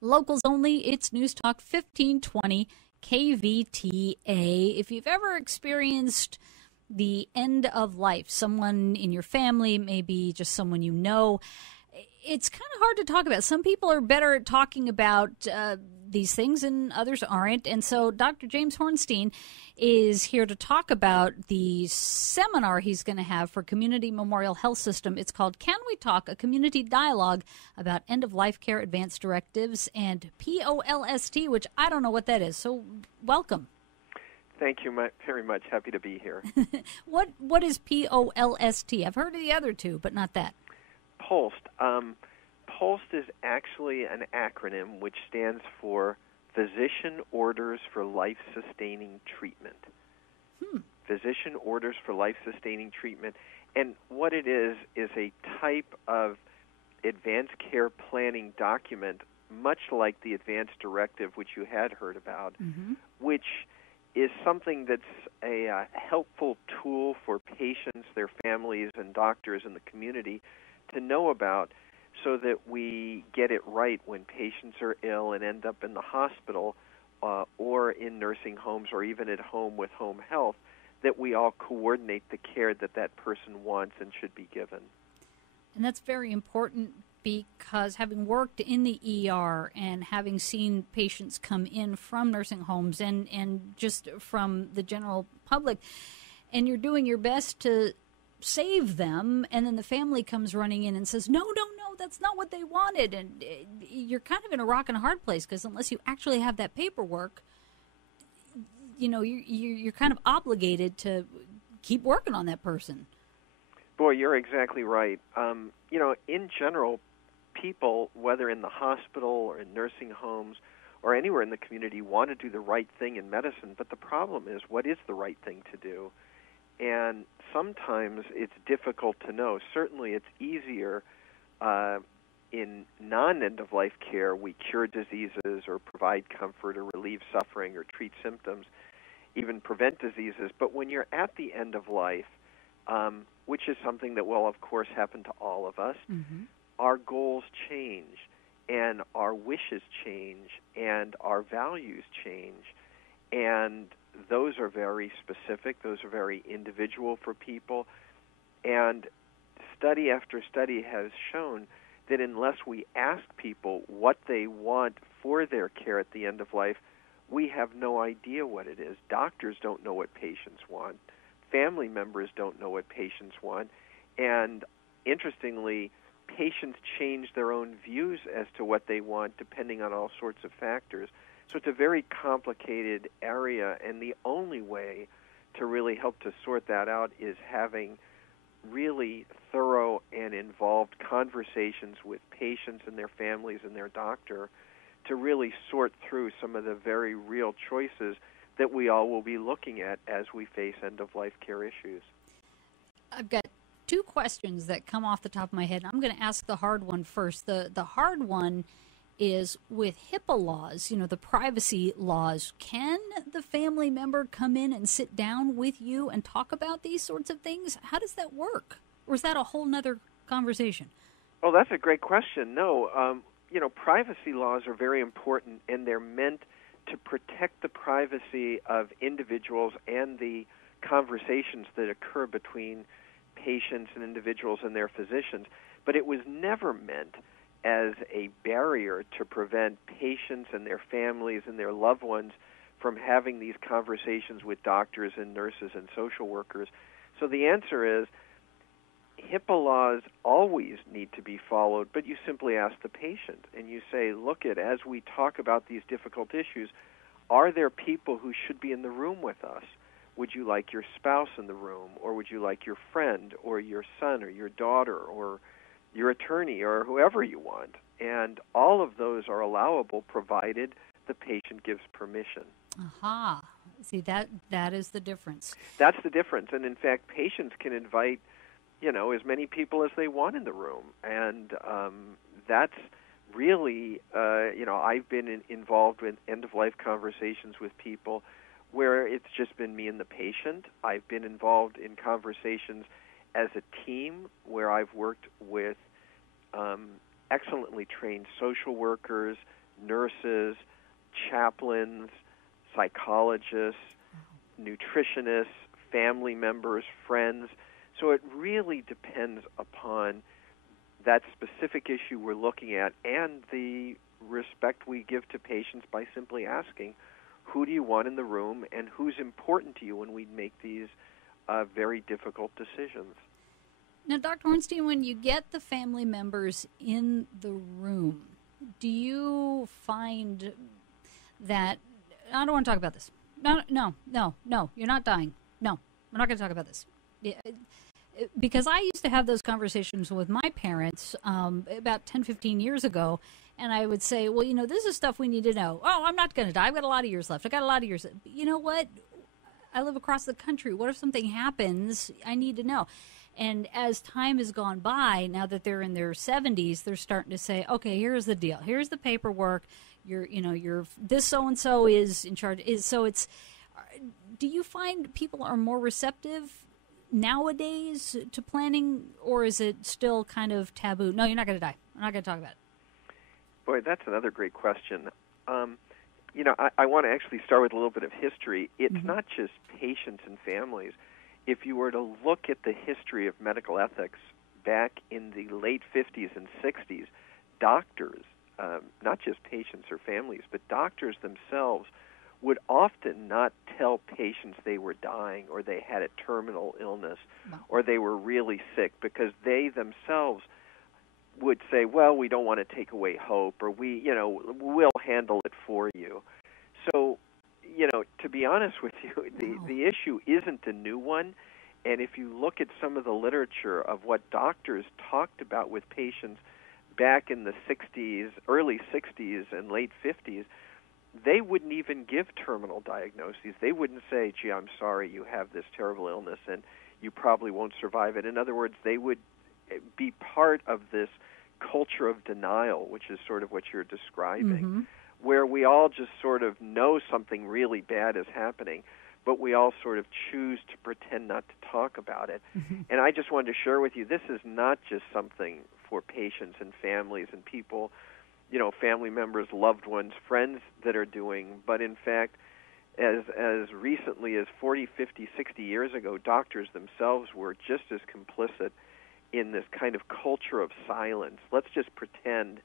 Locals only, it's News Talk 1520 KVTA. If you've ever experienced the end of life, someone in your family, maybe just someone you know, it's kind of hard to talk about. Some people are better at talking about these things and others aren't. And so Dr. James Hornstein is here to talk about the seminar he's going to have for Community Memorial Health System. It's called Can We Talk? A Community Dialogue About End-of-Life Care Advanced Directives and POLST, which I don't know what that is. So welcome. Thank you very much. Happy to be here. What is POLST? I've heard of the other two, but not that. POLST. POLST is actually an acronym which stands for Physician Orders for Life-Sustaining Treatment. Physician Orders for Life-Sustaining Treatment. And what it is a type of advanced care planning document, much like the advanced directive, which you had heard about, which is something that's a helpful tool for patients, their families, and doctors in the community to know about, so that we get it right when patients are ill and end up in the hospital or in nursing homes or even at home with home health, that we all coordinate the care that that person wants and should be given. And that's very important because having worked in the ER and having seen patients come in from nursing homes and just from the general public, and you're doing your best to save them, and then the family comes running in and says, no, that's not what they wanted. And you're kind of in a rock and a hard place, because unless you actually have that paperwork, you know, you're kind of obligated to keep working on that person. Boy, you're exactly right. You know, in general, people, whether in the hospital or in nursing homes or anywhere in the community, want to do the right thing in medicine. But the problem is, what is the right thing to do? And sometimes it's difficult to know. Certainly it's easier in non-end-of-life care. We cure diseases or provide comfort or relieve suffering or treat symptoms, even prevent diseases. But when you're at the end of life, which is something that will, of course, happen to all of us, our goals change, and our wishes change, and our values change. And those are very specific. Those are very individual for people. And study after study has shown that unless we ask people what they want for their care at the end of life, we have no idea what it is. Doctors don't know what patients want. Family members don't know what patients want. And interestingly, patients change their own views as to what they want depending on all sorts of factors. So it's a very complicated area, and the only way to really help to sort that out is having really thorough and involved conversations with patients and their families and their doctor to really sort through some of the very real choices that we all will be looking at as we face end-of-life care issues. I've got two questions that come off the top of my head. I'm going to ask the hard one first. The hard one is with HIPAA laws, you know, the privacy laws. Can the family member come in and sit down with you and talk about these sorts of things? How does that work? Or is that a whole nother conversation? Oh, that's a great question. No, you know, privacy laws are very important, and they're meant to protect the privacy of individuals and the conversations that occur between patients and individuals and their physicians. But it was never meant as a barrier to prevent patients and their families and their loved ones from having these conversations with doctors and nurses and social workers. So the answer is HIPAA laws always need to be followed, but you simply ask the patient and you say, look, as we talk about these difficult issues, are there people who should be in the room with us? Would you like your spouse in the room, or would you like your friend or your son or your daughter or your attorney or whoever you want? And all of those are allowable provided the patient gives permission. Aha. See, that is the difference. That's the difference. And in fact, patients can invite, you know, as many people as they want in the room. And that's really, you know, I've been involved in end-of-life conversations with people where it's just been me and the patient. I've been involved in conversations as a team where I've worked with excellently trained social workers, nurses, chaplains, psychologists, nutritionists, family members, friends. So it really depends upon that specific issue we're looking at and the respect we give to patients by simply asking, who do you want in the room and who's important to you when we make these very difficult decisions. Now, Dr. Hornstein, when you get the family members in the room, do you find that, I don't want to talk about this. No, you're not dying. No, we're not going to talk about this. Because I used to have those conversations with my parents about 10, 15 years ago, and I would say, well, this is stuff we need to know. Oh, I'm not going to die. I've got a lot of years left. I got a lot of years. You know what? I live across the country. What if something happens? I need to know. And as time has gone by, now that they're in their 70s, they're starting to say, okay, here's the deal. Here's the paperwork. You're this so-and-so is in charge. Do you find people are more receptive nowadays to planning, or is it still kind of taboo? No, you're not going to die. I'm not going to talk about it. Boy, that's another great question. I want to actually start with a little bit of history. It's not just patients and families. If you were to look at the history of medical ethics back in the late 50s and 60s, doctors, not just patients or families, but doctors themselves would often not tell patients they were dying or they had a terminal illness or they were really sick, because they themselves would say, well, we don't want to take away hope, or we'll handle it for you. So, to be honest with you, the issue isn't a new one. And if you look at some of the literature of what doctors talked about with patients back in the 60s, early 60s and late 50s, they wouldn't even give terminal diagnoses. They wouldn't say, gee, I'm sorry, you have this terrible illness and you probably won't survive it. In other words, they would be part of this culture of denial, which is sort of what you're describing, where we all just sort of know something really bad is happening, but we all sort of choose to pretend not to talk about it. And I just wanted to share with you, this is not just something for patients and families and people, family members, loved ones, friends that are doing, but in fact, as recently as 40, 50, 60 years ago, doctors themselves were just as complicit in this kind of culture of silence. Let's just pretend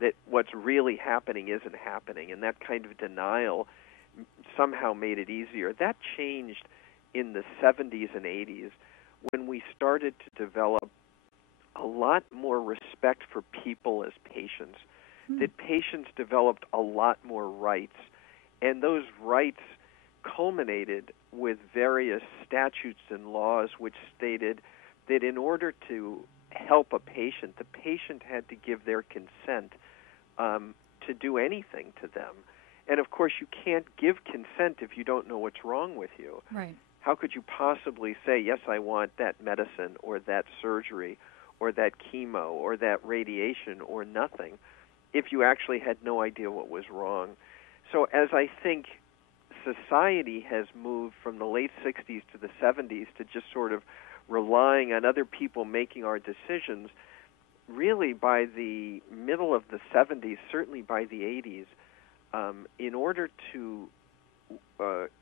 that what's really happening isn't happening, and that kind of denial somehow made it easier. That changed in the 70s and 80s when we started to develop a lot more respect for people as patients, that patients developed a lot more rights, and those rights culminated with various statutes and laws which stated that in order to help a patient, the patient had to give their consent to do anything to them. And, of course, you can't give consent if you don't know what's wrong with you. Right. How could you possibly say, yes, I want that medicine or that surgery or that chemo or that radiation or nothing, if you actually had no idea what was wrong? So as I think society has moved from the late 60s to the 70s to just sort of relying on other people making our decisions, really by the middle of the 70s, certainly by the 80s, in order to,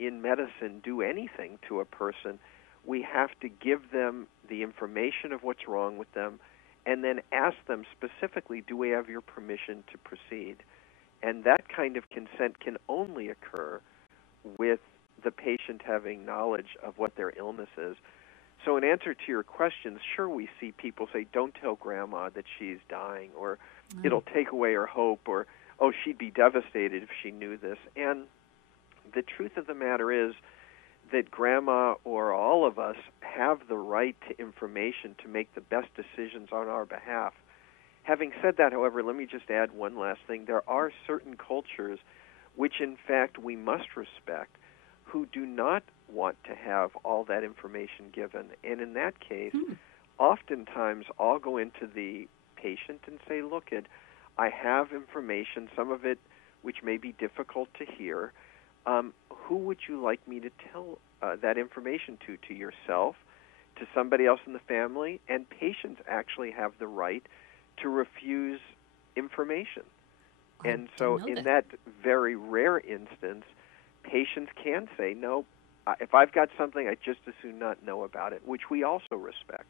in medicine, do anything to a person, we have to give them the information of what's wrong with them and then ask them specifically, do we have your permission to proceed? And that kind of consent can only occur with the patient having knowledge of what their illness is. So in answer to your questions, sure, we see people say, don't tell Grandma that she's dying, or it'll take away her hope, or, oh, she'd be devastated if she knew this. And the truth of the matter is that Grandma or all of us have the right to information to make the best decisions on our behalf. Having said that, however, let me just add one last thing. There are certain cultures which, in fact, we must respect, who do not want to have all that information given. And in that case, oftentimes I'll go into the patient and say, look, I have information, some of it which may be difficult to hear. Who would you like me to tell that information to yourself, to somebody else in the family? And patients actually have the right to refuse information. And so in that very rare instance, patients can say, no, if I've got something, I just as soon not know about it, which we also respect.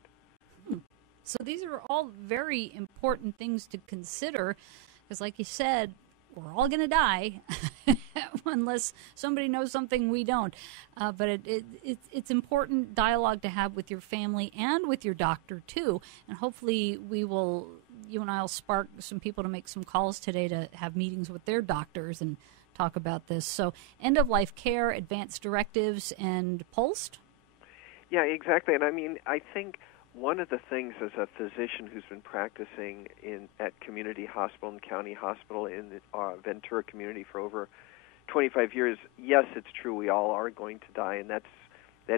So these are all very important things to consider because, like you said, we're all going to die unless somebody knows something we don't. But it's important dialogue to have with your family and with your doctor, too. And hopefully you and I will spark some people to make some calls today to have meetings with their doctors and talk about this. So end-of-life care, advanced directives, and POLST? Yeah, exactly. And I think one of the things as a physician who's been practicing at community hospital and county hospital in the Ventura community for over 25 years, yes, it's true we all are going to die, and that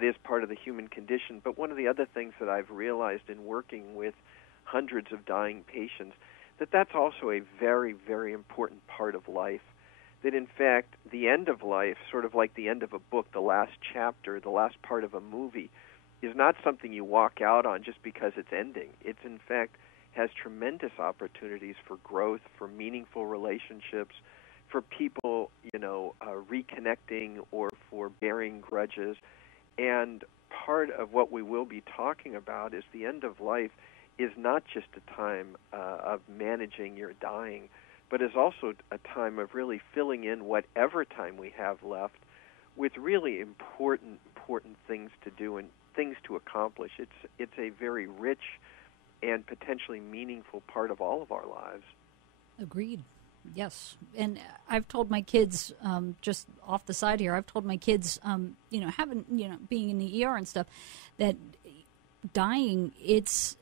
is part of the human condition. But one of the other things that I've realized in working with hundreds of dying patients, that's also a very, very important part of life. That in fact, the end of life, sort of like the end of a book, the last chapter, the last part of a movie, is not something you walk out on just because it's ending. It's in fact has tremendous opportunities for growth, for meaningful relationships, for people, reconnecting or for bearing grudges. And part of what we will be talking about is the end of life is not just a time of managing your dying, but is also a time of really filling in whatever time we have left with really important things to do and things to accomplish. It's a very rich and potentially meaningful part of all of our lives. Agreed. Yes. And I've told my kids, just off the side here, I've told my kids, being in the ER and stuff, that dying, it's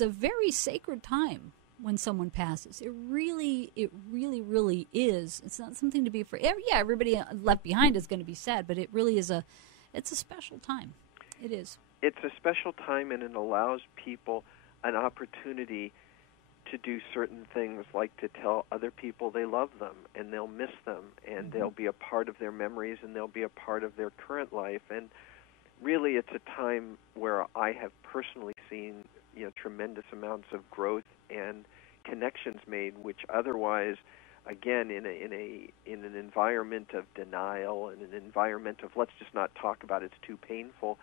a very sacred time when someone passes. It really is. It's not something to be afraid. Yeah, everybody left behind is going to be sad, but it really is it's a special time. It is. It's a special time, and it allows people an opportunity to do certain things, like to tell other people they love them and they'll miss them, and they'll be a part of their memories and they'll be a part of their current life. And really, it's a time where I have personally seen tremendous amounts of growth and connections made, which otherwise, again, in an environment of denial and an environment of let's just not talk about it, it's too painful,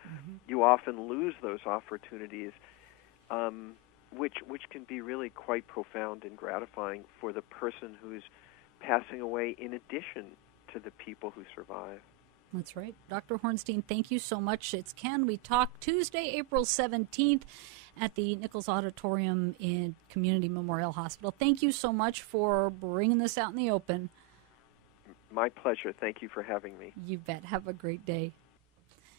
you often lose those opportunities, which can be really quite profound and gratifying for the person who's passing away in addition to the people who survive. That's right. Dr. Hornstein, thank you so much. It's Can We Talk, Tuesday, April 17th at the Nichols Auditorium in Community Memorial Hospital. Thank you so much for bringing this out in the open. My pleasure. Thank you for having me. You bet. Have a great day.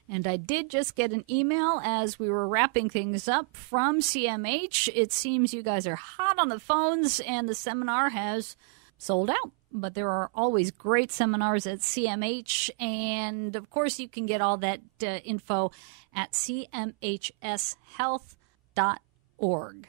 And I did just get an email as we were wrapping things up from CMH. It seems you guys are hot on the phones and the seminar has sold out. But there are always great seminars at CMH. And, of course, you can get all that info at cmhshealth.org.